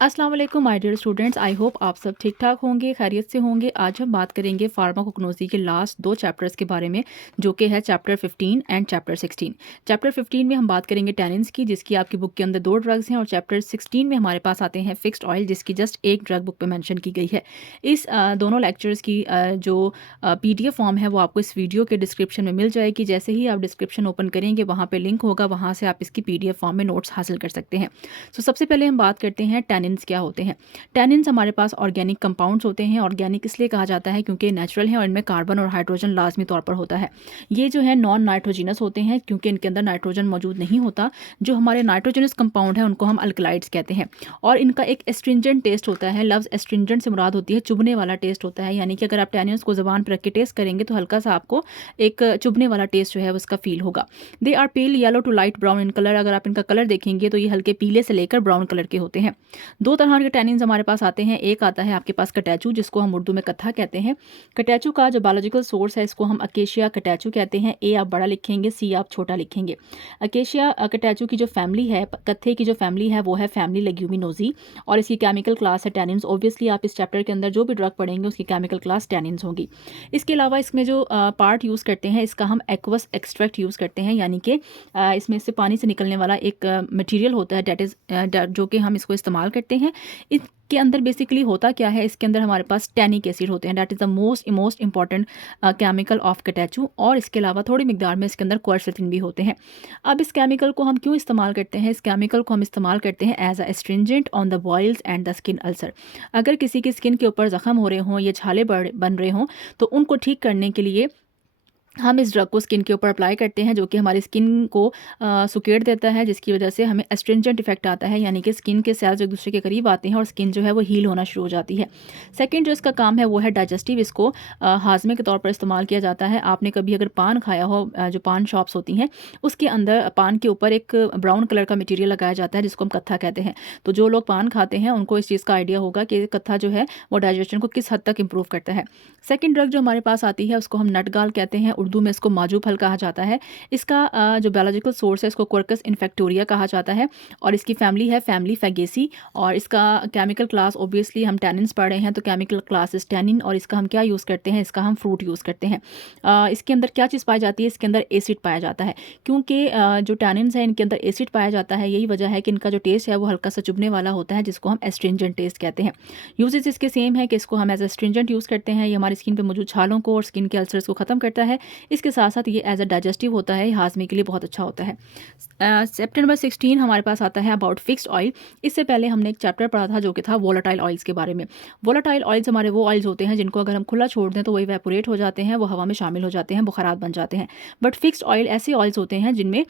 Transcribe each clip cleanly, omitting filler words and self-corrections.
अस्सलाम वालेकुम my dear students. I hope आप सब ठीक ठाक होंगे, खैरियत से होंगे। आज हम बात करेंगे फार्माकोग्नोसी के लास्ट दो चैप्टर्स के बारे में, जो कि है चैप्टर 15 एंड चैप्टर 16। चैप्टर 15 में हम बात करेंगे टैनिन्स की, जिसकी आपकी बुक के अंदर दो ड्रग्स हैं, और चैप्टर 16 में हमारे पास आते हैं फिक्स्ड ऑयल, जिसकी जस्ट एक ड्रग बुक पे मेंशन की गई है। इस दोनों लेक्चर्स की जो PDF फॉर्म है वो आपको इस वीडियो के डिस्क्रिप्शन में मिल जाएगी। जैसे ही आप डिस्क्रिप्शन ओपन करेंगे वहाँ पर लिंक होगा, वहाँ से आप इसकी PDF फॉर्म में नोट्स हासिल कर सकते हैं। तो सबसे पहले हम बात करते हैं टैनिन्स क्या होते हैं। टैनिन्स हमारे पास ऑर्गेनिक कंपाउंड्स होते हैं। ऑर्गेनिक इसलिए कहा जाता है क्योंकि नेचुरल है और इनमें कार्बन और हाइड्रोजन लाजमी तौर पर होता है। ये जो है नॉन नाइट्रोजिनस होते हैं क्योंकि इनके अंदर नाइट्रोजन मौजूद नहीं होता। जो हमारे नाइट्रोजनस कंपाउंड है उनको हम अल्कलाइड्स कहते हैं। और इनका एक एस्ट्रिंजेंट टेस्ट होता है। लफ्ज़ एस्ट्रिंजेंट से मुराद होती है चुभने वाला टेस्ट होता है, यानी कि अगर आप टैनिन्स को ज़बान पर रख के टेस्ट करेंगे तो हल्का सा आपको एक चुभने वाला टेस्ट जो है उसका फील होगा। They are pale yellow to light brown in colour. अगर आप इनका कलर देखेंगे तो ये हल्के पीले से लेकर ब्राउन कलर के होते हैं। दो तरह के टैनिन्स हमारे पास आते हैं। एक आता है आपके पास कटैचू, जिसको हम उर्दू में कत्था कहते हैं। कटैचू का जो बायोलॉजिकल सोर्स है इसको हम अकेशिया कटैचू कहते हैं। ए आप बड़ा लिखेंगे, सी आप छोटा लिखेंगे। अकेशिया कटैचू की जो फैमिली है, कत्थे की जो फैमिली है वो है फैमिली लेग्यूमिनोजी, और इसकी केमिकल क्लास है टैनिन्स। ऑब्वियसली आप इस चैप्टर के अंदर जो भी ड्रग पढ़ेंगे उसकी केमिकल क्लास टैनिन्स होगी। इसके अलावा इसमें जो पार्ट यूज़ करते हैं इसका हम एक्वस एक्सट्रैक्ट यूज़ करते हैं, यानी कि इसमें से पानी से निकलने वाला एक मटेरियल होता है, डेट इज़ जो कि हम इसको इस्तेमाल करते हैं। इसके अंदर बेसिकली होता क्या है, इसके अंदर हमारे पास टैनिक एसिड होते हैं। That is the most important chemical of catechu. और इसके अलावा थोड़ी मिकदार में इसके अंदर क्वरसेटिन भी होते हैं। अब इस केमिकल को हम क्यों इस्तेमाल करते हैं? इस केमिकल को हम इस्तेमाल करते हैं as a astringent on the boils and the skin ulcer. अगर किसी की स्किन के ऊपर ज़ख्म हो रहे हों या छाले बन रहे हों तो उनको ठीक करने के लिए हम इस ड्रग को स्किन के ऊपर अप्लाई करते हैं, जो कि हमारी स्किन को सुकेड़ देता है, जिसकी वजह से हमें एस्ट्रिंजेंट इफेक्ट आता है, यानी कि स्किन के सेल्स एक दूसरे के करीब आते हैं और स्किन जो है वो हील होना शुरू हो जाती है। सेकंड जो इसका काम है वो है डाइजेस्टिव। इसको हाजमे के तौर पर इस्तेमाल किया जाता है। आपने कभी अगर पान खाया हो, जो पान शॉप्स होती हैं उसके अंदर पान के ऊपर एक ब्राउन कलर का मटीरियल लगाया जाता है जिसको हम कत्था कहते हैं। तो जो लोग पान खाते हैं उनको इस चीज़ का आइडिया होगा कि कत्था जो है वो डाइजेशन को किस हद तक इम्प्रूव करता है। सेकेंड ड्रग जो हमारे पास आती है उसको हम नटगाल कहते हैं। उर्दू में इसको माजू फल कहा जाता है। इसका जो बायोलॉजिकल सोर्स है इसको क्वर्कस इन्फेक्टोरिया कहा जाता है, और इसकी फैमिली है फैमिली फैगेसी। और इसका केमिकल क्लास, ऑब्वियसली हम टैनिन्स पढ़ रहे हैं तो केमिकल क्लास इज टैनिन। और इसका हम क्या यूज़ करते हैं? इसका हम फ्रूट यूज़ करते हैं। इसके अंदर क्या चीज़ पाई जाती है? इसके अंदर एसिड पाया जाता है, क्योंकि जो टैनिन्स है इनके अंदर एसिड पाया जाता है। यही वजह है कि इनका जो टेस्ट है वो हल्का सा चुभने वाला होता है, जिसको हम एस्ट्रिंजेंट टेस्ट कहते हैं। यूजेस इसके सेम है कि इसको हम एज एस्ट्रिंजेंट यूज़ करते हैं। ये हमारी स्किन पे मौजूद छालों को और स्किन के अल्सर्स को ख़त्म करता है। इसके साथ साथ ये एज अ डाइजेस्टिव होता है, हाजमे के लिए बहुत अच्छा होता है। चैप्टर नंबर 16 हमारे पास आता है अबाउट फिक्स्ड ऑयल। इससे पहले हमने एक चैप्टर पढ़ा था जो कि था वोलेटाइल ऑयल्स के बारे में। वोलेटाइल ऑयल्स हमारे वो ऑयल्स होते हैं जिनको अगर हम खुला छोड़ दें तो वो इवेपोरेट हो जाते हैं, वो हवा में शामिल हो जाते हैं, बुखारात बन जाते हैं। बट फिक्स्ड ऑयल ऐसे ऑयल्स होते हैं जिनमें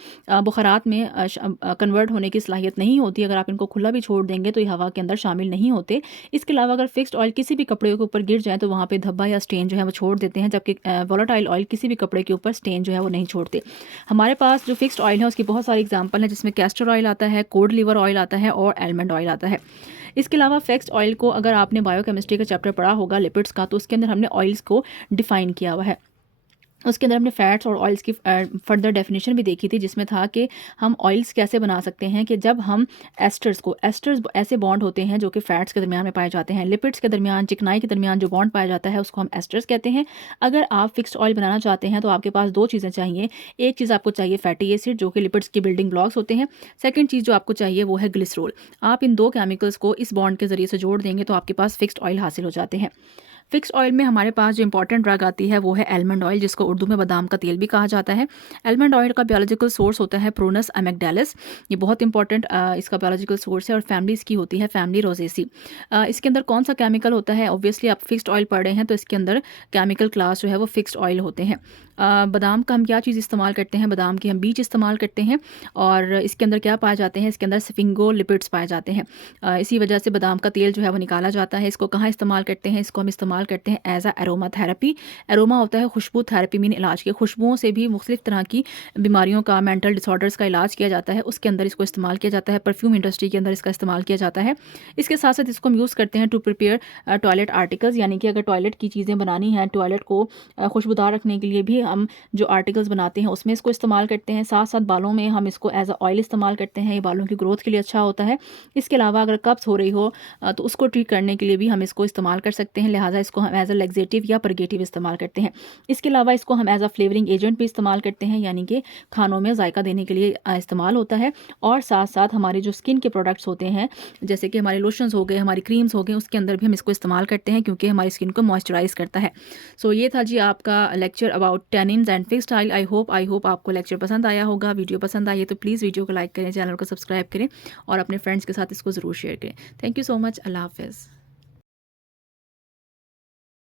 बुखारात में कन्वर्ट होने की सलाहियत नहीं होती। अगर आप इनको खुला भी छोड़ देंगे तो ये हवा के अंदर शामिल नहीं होते। इसके अलावा अगर फिक्स्ड ऑयल किसी भी कपड़े के ऊपर गिर जाए तो वहाँ पे धब्बा या स्टेन जो है वो छोड़ देते हैं, जबकि वोलेटाइल ऑयल किसी भी कपड़े के ऊपर स्टेन जो है वो नहीं छोड़ते। हमारे पास जो फिक्स्ड ऑयल है उसकी बहुत सारी एग्जांपल है, जिसमें कैस्टर ऑयल आता है, कोड लीवर ऑयल आता है और आलमंड ऑयल आता है। इसके अलावा फिक्स्ड ऑयल को अगर आपने बायोकेमिस्ट्री का चैप्टर पढ़ा होगा लिपिड्स का, तो उसके अंदर हमने ऑयल्स को डिफाइन किया हुआ है। उसके अंदर हमने फैट्स और ऑयल्स की फर्दर डेफिनेशन भी देखी थी, जिसमें था कि हम ऑयल्स कैसे बना सकते हैं कि जब हम एस्टर्स ऐसे बॉन्ड होते हैं जो कि फैट्स के दरमियान में पाए जाते हैं। लिपिड्स के दरमियान, चिकनाई के दरमियान जो बॉन्ड पाया जाता है उसको हम एस्टर्स कहते हैं। अगर आप फिक्स्ड ऑयल बनाना चाहते हैं तो आपके पास दो चीज़ें चाहिए। एक चीज़ आपको चाहिए फैटी एसिड, जो कि लिपिड्स की बिल्डिंग ब्लॉक्स होते हैं। सेकेंड चीज़ जो आपको चाहिए वो है ग्लिसरॉल। आप इन दो केमिकल्स को इस बॉन्ड के ज़रिए से जोड़ देंगे तो आपके पास फिक्स्ड ऑयल हासिल हो जाते हैं। फिक्स्ड ऑयल में हमारे पास जो इंपॉर्टेंट ड्रग आती है वो है आलमंड ऑयल, जिसको उर्दू में बादाम का तेल भी कहा जाता है। आलमंड ऑयल का बायोलॉजिकल सोर्स होता है प्रोनस अमेगडालिस। ये बहुत इंपॉर्टेंट इसका बायोलॉजिकल सोर्स है, और फैमिली इसकी होती है फैमिली रोजेसी। इसके अंदर कौन सा केमिकल होता है? ऑब्वियसली आप फिक्स्ड ऑयल पढ़ रहे हैं तो इसके अंदर केमिकल क्लास जो है वो फिक्स्ड ऑयल होते हैं। बादाम का हम क्या चीज़ इस्तेमाल करते हैं? बादाम के हम बीज इस्तेमाल करते हैं, और इसके अंदर क्या पाए जाते हैं? इसके अंदर स्फिंगोलिपिड्स पाए जाते हैं। इसी वजह से बादाम का तेल जो है वो निकाला जाता है। इसको कहाँ इस्तेमाल करते हैं? इसको हम इस्तेमाल इस्तेमाल करते हैं as a aroma therapy. Aroma होता है खुशबू, थेरेपी मीन इलाज के। खुशबुओं से भी मुख्तलिफ तरह की बीमारियों का, मेंटल डिसऑर्डर्स का इलाज किया जाता है, उसके अंदर इसको इस्तेमाल किया जाता है। परफ्यूम इंडस्ट्री के अंदर इसका इस्तेमाल किया जाता है। इसके साथ साथ इसको हम यूज़ करते हैं टू प्रिपेयर टॉयलेट आर्टिकल्स, यानी कि अगर टॉयलेट की चीज़ें बनानी हैं, टॉयलेट को खुशबूदार रखने के लिए भी हम जो आर्टिकल्स बनाते हैं उसमें इसको इस्तेमाल करते हैं। साथ साथ बालों में हम इसको एज अ ऑयल इस्तेमाल करते हैं, ये बालों की ग्रोथ के लिए अच्छा होता है। इसके अलावा अगर कब्ज़ हो रही हो तो उसको ट्रीट करने के लिए भी हम इसको इस्तेमाल कर सकते हैं, लिहाजा इसको हम एज अ लेग्जेटिव या परगेटिव इस्तेमाल करते हैं। इसके अलावा इसको हम एज अ फ्लेवरिंग एजेंट भी इस्तेमाल करते हैं, यानी कि खानों में जायका देने के लिए इस्तेमाल होता है। और साथ साथ हमारे जो स्किन के प्रोडक्ट्स होते हैं, जैसे कि हमारे लोशंस हो गए, हमारी क्रीम्स हो गए, उसके अंदर भी हम इसको इस्तेमाल करते हैं क्योंकि हमारी स्किन को मॉइस्चराइज करता है। सो ये था जी आपका lecture about tannins and fixed oil. I hope आपको लेक्चर पसंद आया होगा। वीडियो पसंद आई है तो प्लीज़ वीडियो को लाइक करें, चैनल को सब्सक्राइब करें और अपने फ्रेंड्स के साथ इसको ज़रूर शेयर करें। Thank you so much. अल्लाह हाफ़िज़।